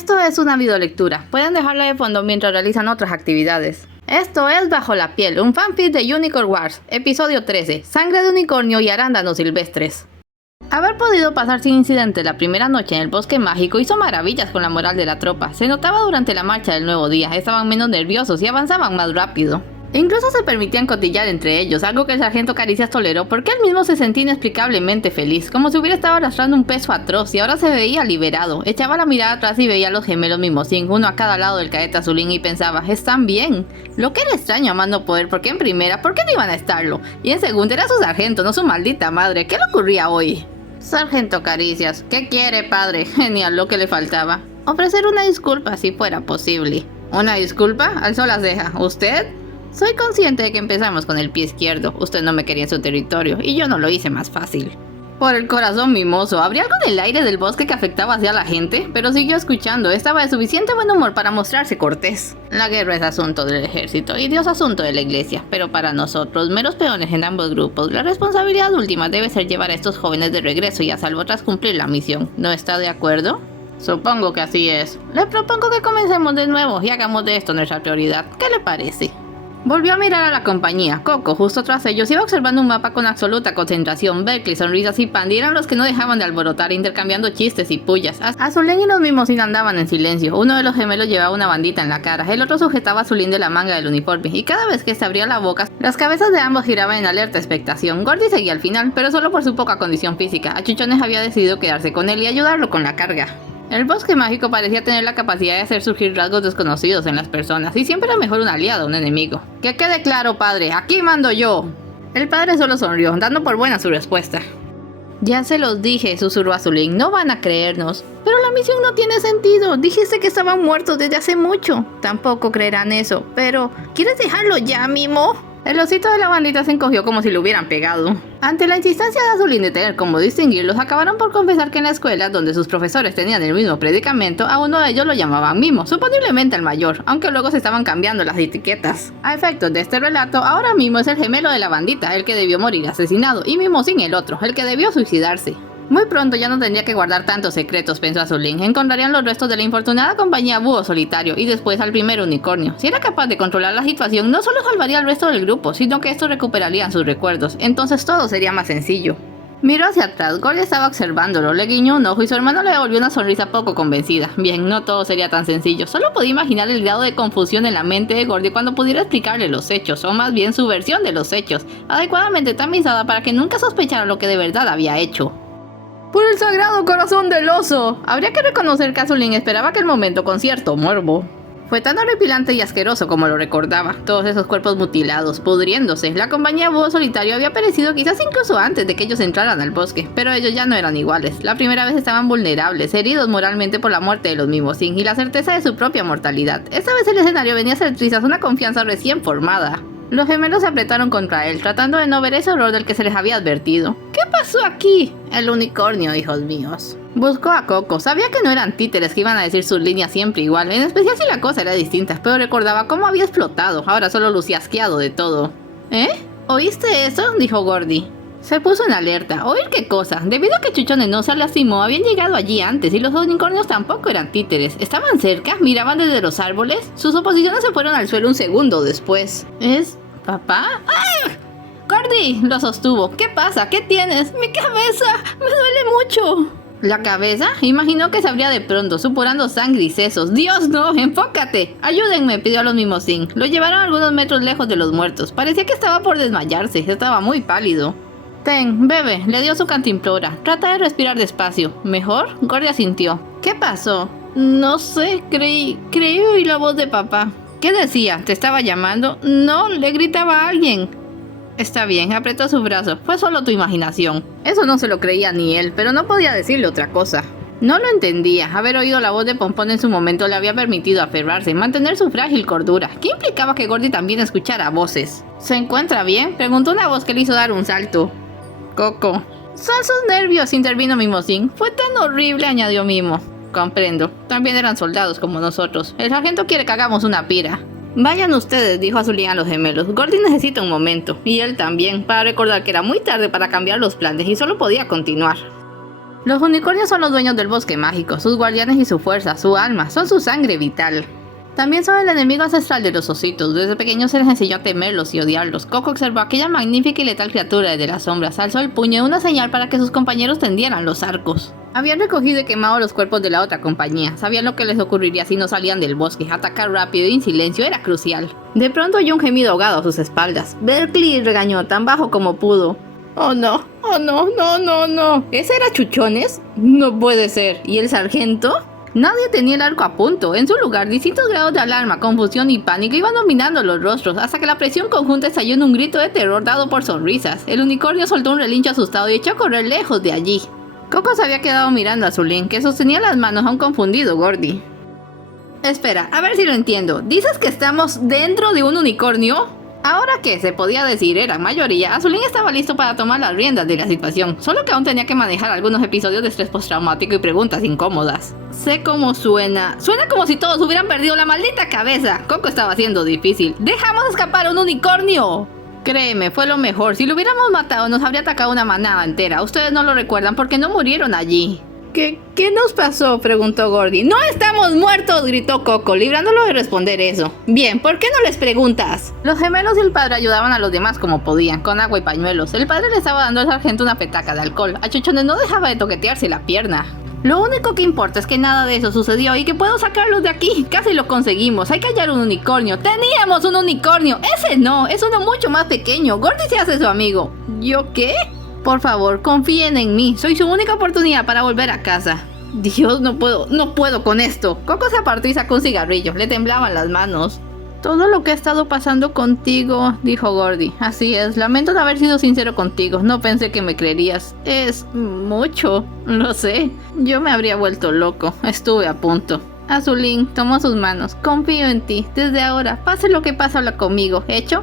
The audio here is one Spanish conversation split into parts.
Esto es una videolectura. Pueden dejarla de fondo mientras realizan otras actividades. Esto es Bajo la piel, un fanfic de Unicorn Wars, episodio 13, Sangre de unicornio y arándanos silvestres. Haber podido pasar sin incidente la primera noche en el bosque mágico hizo maravillas con la moral de la tropa. Se notaba durante la marcha del nuevo día, estaban menos nerviosos y avanzaban más rápido. Incluso se permitían cotillar entre ellos, algo que el sargento Caricias toleró porque él mismo se sentía inexplicablemente feliz, como si hubiera estado arrastrando un peso atroz y ahora se veía liberado. Echaba la mirada atrás y veía a los gemelos Mimosín, uno a cada lado del cadete Azulín, y pensaba, están bien. Lo que era extraño a más no poder, porque en primera, ¿por qué no iban a estarlo? Y en segunda era su sargento, no su maldita madre. ¿Qué le ocurría hoy? Sargento Caricias, ¿qué quiere, padre? Genial, lo que le faltaba. Ofrecer una disculpa si fuera posible. ¿Una disculpa? Alzó las cejas. ¿Usted? Soy consciente de que empezamos con el pie izquierdo. Usted no me quería en su territorio y yo no lo hice más fácil. Por el corazón mimoso, ¿habría algo en el aire del bosque que afectaba hacia la gente? Pero siguió escuchando, estaba de suficiente buen humor para mostrarse cortés. La guerra es asunto del ejército y Dios asunto de la iglesia, pero para nosotros, meros peones en ambos grupos, la responsabilidad última debe ser llevar a estos jóvenes de regreso y a salvo tras cumplir la misión. ¿No está de acuerdo? Supongo que así es. Le propongo que comencemos de nuevo y hagamos de esto nuestra prioridad. ¿Qué le parece? Volvió a mirar a la compañía. Coco, justo tras ellos, iba observando un mapa con absoluta concentración. Berkeley, sonrisas y Pandy eran los que no dejaban de alborotar, intercambiando chistes y pullas. Azulín y los Mimosín andaban en silencio. Uno de los gemelos llevaba una bandita en la cara, el otro sujetaba a Azulín de la manga del uniforme, y cada vez que se abría la boca, las cabezas de ambos giraban en alerta expectación. Gordy seguía al final, pero solo por su poca condición física. Achuchones había decidido quedarse con él y ayudarlo con la carga. El bosque mágico parecía tener la capacidad de hacer surgir rasgos desconocidos en las personas, y siempre era mejor un aliado a un enemigo. Que quede claro, padre, aquí mando yo. El padre solo sonrió, dando por buena su respuesta. Ya se los dije, susurró Azulín, no van a creernos. Pero la misión no tiene sentido, dijiste que estaban muertos desde hace mucho. Tampoco creerán eso, pero ¿quieres dejarlo ya, Mimo? El osito de la bandita se encogió como si lo hubieran pegado. Ante la insistencia de Azulín de tener cómo distinguirlos, acabaron por confesar que en la escuela, donde sus profesores tenían el mismo predicamento, a uno de ellos lo llamaban Mimo, suponiblemente al mayor, aunque luego se estaban cambiando las etiquetas. A efectos de este relato, ahora Mimo es el gemelo de la bandita, el que debió morir asesinado, y Mimosín el otro, el que debió suicidarse. Muy pronto ya no tendría que guardar tantos secretos, pensó Azulín. Encontrarían los restos de la infortunada compañía Búho Solitario y después al primer unicornio. Si era capaz de controlar la situación, no solo salvaría al resto del grupo, sino que estos recuperarían sus recuerdos. Entonces todo sería más sencillo. Miró hacia atrás, Gordy estaba observándolo, le guiñó un ojo y su hermano le devolvió una sonrisa poco convencida. Bien, no todo sería tan sencillo. Solo podía imaginar el grado de confusión en la mente de Gordy cuando pudiera explicarle los hechos, o más bien su versión de los hechos, adecuadamente tamizada para que nunca sospechara lo que de verdad había hecho. ¡Por el sagrado corazón del oso! Habría que reconocer que Azulín esperaba aquel momento con cierto morbo. Fue tan horripilante y asqueroso como lo recordaba. Todos esos cuerpos mutilados, pudriéndose. La compañía Búho Solitario había perecido quizás incluso antes de que ellos entraran al bosque, pero ellos ya no eran iguales. La primera vez estaban vulnerables, heridos moralmente por la muerte de los Mimosín y la certeza de su propia mortalidad. Esta vez el escenario venía a ser trizas una confianza recién formada. Los gemelos se apretaron contra él, tratando de no ver ese horror del que se les había advertido. ¿Qué pasó aquí? El unicornio, hijos míos. Buscó a Coco. Sabía que no eran títeres que iban a decir sus líneas siempre igual, en especial si la cosa era distinta, pero recordaba cómo había explotado. Ahora solo lucía asqueado de todo. ¿Eh? ¿Oíste eso? Dijo Gordy. Se puso en alerta. ¿Oír qué cosa? Debido a que Chuchones no se lastimó, habían llegado allí antes y los unicornios tampoco eran títeres. ¿Estaban cerca? ¿Miraban desde los árboles? Sus oposiciones se fueron al suelo un segundo después. ¿Es papá? ¡Ah! Gordy lo sostuvo. ¿Qué pasa? ¿Qué tienes? ¡Mi cabeza! ¡Me duele mucho! ¿La cabeza? Imaginó que se abría de pronto, supurando sangre y sesos. ¡Dios, no! ¡Enfócate! ¡Ayúdenme!, pidió a los Mimosín. Lo llevaron algunos metros lejos de los muertos. Parecía que estaba por desmayarse. Estaba muy pálido. Ten, bebe, le dio su cantimplora. Trata de respirar despacio. ¿Mejor? Gordy asintió. ¿Qué pasó? No sé, creí oír la voz de papá. ¿Qué decía? ¿Te estaba llamando? No, le gritaba a alguien. Está bien, apretó su brazo. Fue solo tu imaginación. Eso no se lo creía ni él, pero no podía decirle otra cosa. No lo entendía. Haber oído la voz de Pompón en su momento le había permitido aferrarse, mantener su frágil cordura. ¿Qué implicaba que Gordy también escuchara voces? ¿Se encuentra bien?, preguntó una voz que le hizo dar un salto. Coco. Son sus nervios, intervino Mimosín. Fue tan horrible, añadió Mimo. Comprendo. También eran soldados como nosotros. El sargento quiere que hagamos una pira. Vayan ustedes, dijo Azulín a los gemelos. Gordy necesita un momento, y él también, para recordar que era muy tarde para cambiar los planes y solo podía continuar. Los unicornios son los dueños del bosque mágico, sus guardianes y su fuerza, su alma, son su sangre vital. También son el enemigo ancestral de los ositos. Desde pequeños se les enseñó a temerlos y odiarlos. Coco observó aquella magnífica y letal criatura desde las sombras, alzó el puño en una señal para que sus compañeros tendieran los arcos. Habían recogido y quemado los cuerpos de la otra compañía. Sabían lo que les ocurriría si no salían del bosque. Atacar rápido y en silencio era crucial. De pronto oyó un gemido ahogado a sus espaldas. Berkeley regañó tan bajo como pudo. Oh no, no. ¿Ese era Chuchones? No puede ser. ¿Y el sargento? Nadie tenía el arco a punto. En su lugar, distintos grados de alarma, confusión y pánico iban dominando los rostros, hasta que la presión conjunta estalló en un grito de terror dado por sonrisas. El unicornio soltó un relincho asustado y echó a correr lejos de allí. Coco se había quedado mirando a Zulín, que sostenía las manos a un confundido Gordy. Espera, a ver si lo entiendo. ¿Dices que estamos dentro de un unicornio? Ahora que se podía decir era mayoría, Azulín estaba listo para tomar las riendas de la situación, solo que aún tenía que manejar algunos episodios de estrés postraumático y preguntas incómodas. Sé cómo suena como si todos hubieran perdido la maldita cabeza. Coco estaba siendo difícil. ¡Dejamos escapar a un unicornio! Créeme, fue lo mejor. Si lo hubiéramos matado nos habría atacado una manada entera. Ustedes no lo recuerdan porque no murieron allí. ¿Qué nos pasó?, preguntó Gordy. ¡No estamos muertos!, gritó Coco, librándolo de responder eso. Bien, ¿por qué no les preguntas? Los gemelos y el padre ayudaban a los demás como podían, con agua y pañuelos. El padre le estaba dando al sargento una petaca de alcohol. A Chuchones no dejaba de toquetearse la pierna. Lo único que importa es que nada de eso sucedió y que puedo sacarlos de aquí. Casi lo conseguimos. Hay que hallar un unicornio. ¡Teníamos un unicornio! ¡Ese no! Es uno mucho más pequeño. Gordy se hace su amigo. ¿Yo qué? Por favor, confíen en mí. Soy su única oportunidad para volver a casa. Dios, no puedo con esto. Coco se apartó y sacó un cigarrillo. Le temblaban las manos. Todo lo que ha estado pasando contigo, dijo Gordy. Así es, lamento no haber sido sincero contigo. No pensé que me creerías. Es mucho, lo sé. Yo me habría vuelto loco. Estuve a punto. Azulín tomó sus manos. Confío en ti. Desde ahora, pase lo que pase, habla conmigo. ¿Hecho?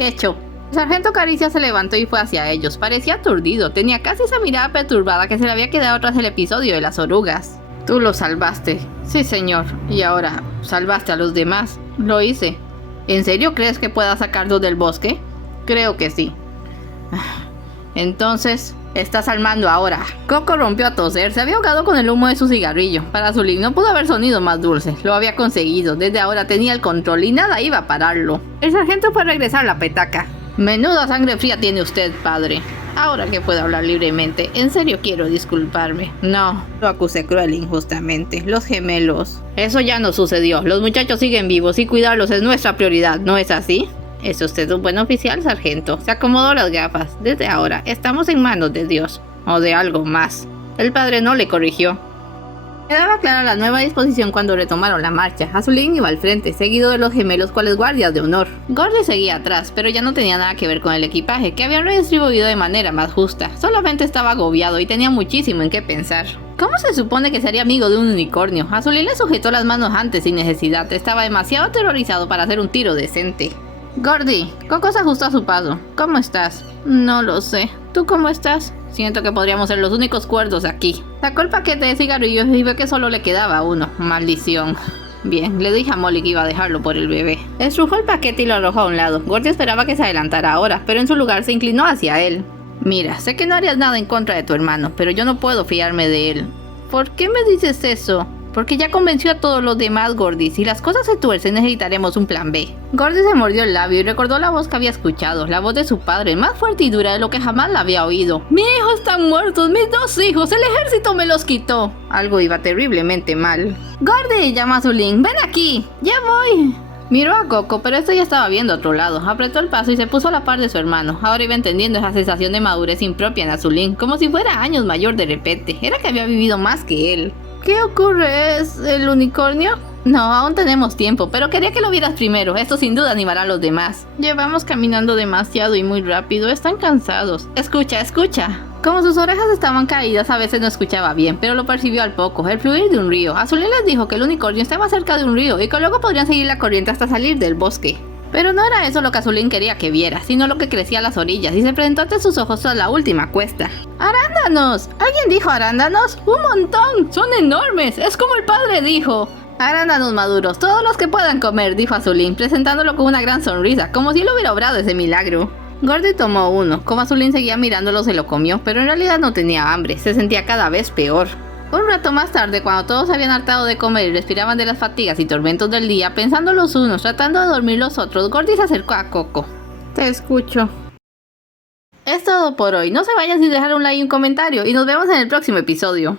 Hecho. El sargento Caricia se levantó y fue hacia ellos. Parecía aturdido. Tenía casi esa mirada perturbada que se le había quedado tras el episodio de las orugas. Tú lo salvaste. Sí, señor. Y ahora, ¿salvaste a los demás? Lo hice. ¿En serio crees que pueda sacarlos del bosque? Creo que sí. Entonces, estás al mando ahora. Coco rompió a toser. Se había ahogado con el humo de su cigarrillo. Para Zulín no pudo haber sonido más dulce. Lo había conseguido. Desde ahora tenía el control y nada iba a pararlo. El sargento fue a regresar la petaca. Menuda sangre fría tiene usted, padre. Ahora que puedo hablar libremente, en serio quiero disculparme. No, lo acusé cruel e injustamente. Los gemelos. Eso ya no sucedió. Los muchachos siguen vivos y cuidarlos es nuestra prioridad, ¿no es así? ¿Es usted un buen oficial, sargento? Se acomodó las gafas. Desde ahora, estamos en manos de Dios. O de algo más. El padre no le corrigió. Quedaba clara la nueva disposición cuando retomaron la marcha. Azulín iba al frente, seguido de los gemelos cuales guardias de honor. Gordy seguía atrás, pero ya no tenía nada que ver con el equipaje, que habían redistribuido de manera más justa. Solamente estaba agobiado y tenía muchísimo en qué pensar. ¿Cómo se supone que sería amigo de un unicornio? Azulín le sujetó las manos antes sin necesidad. Estaba demasiado aterrorizado para hacer un tiro decente. Gordy, Coco se ajustó a su paso. ¿Cómo estás? No lo sé. ¿Tú cómo estás? Siento que podríamos ser los únicos cuerdos aquí. Sacó el paquete de cigarrillos y vio que solo le quedaba uno. Maldición. Bien, le dije a Molly que iba a dejarlo por el bebé. Estrujó el paquete y lo arrojó a un lado. Gordy esperaba que se adelantara ahora, pero en su lugar se inclinó hacia él. Mira, sé que no harías nada en contra de tu hermano, pero yo no puedo fiarme de él. ¿Por qué me dices eso? Porque ya convenció a todos los demás, Gordy. Si las cosas se tuercen, necesitaremos un plan B. Gordy se mordió el labio y recordó la voz que había escuchado, la voz de su padre, más fuerte y dura de lo que jamás la había oído. ¡Mi hijo están muertos! ¡Mis dos hijos! ¡El ejército me los quitó! Algo iba terriblemente mal. ¡Gordy!, llamó a Zulín. ¡Ven aquí! ¡Ya voy! Miró a Coco, pero este ya estaba viendo a otro lado. Apretó el paso y se puso a la par de su hermano. Ahora iba entendiendo esa sensación de madurez impropia en Azulín, como si fuera años mayor de repente. Era que había vivido más que él. ¿Qué ocurre? ¿Es el unicornio? No, aún tenemos tiempo, pero quería que lo vieras primero. Esto sin duda animará a los demás. Llevamos caminando demasiado y muy rápido. Están cansados. Escucha, escucha. Como sus orejas estaban caídas, a veces no escuchaba bien, pero lo percibió al poco, el fluir de un río. Azulín les dijo que el unicornio estaba cerca de un río y que luego podrían seguir la corriente hasta salir del bosque. Pero no era eso lo que Azulín quería que viera, sino lo que crecía a las orillas y se presentó ante sus ojos tras la última cuesta. ¡Arándanos! ¿Alguien dijo arándanos? ¡Un montón! ¡Son enormes! ¡Es como el padre dijo! Arándanos maduros, todos los que puedan comer, dijo Azulín, presentándolo con una gran sonrisa, como si él hubiera obrado ese milagro. Gordy tomó uno. Como Azulín seguía mirándolo se lo comió, pero en realidad no tenía hambre, se sentía cada vez peor. Un rato más tarde, cuando todos se habían hartado de comer y respiraban de las fatigas y tormentos del día, pensando los unos, tratando de dormir los otros, Gordy se acercó a Coco. Te escucho. Es todo por hoy. No se vayan sin dejar un like y un comentario, y nos vemos en el próximo episodio.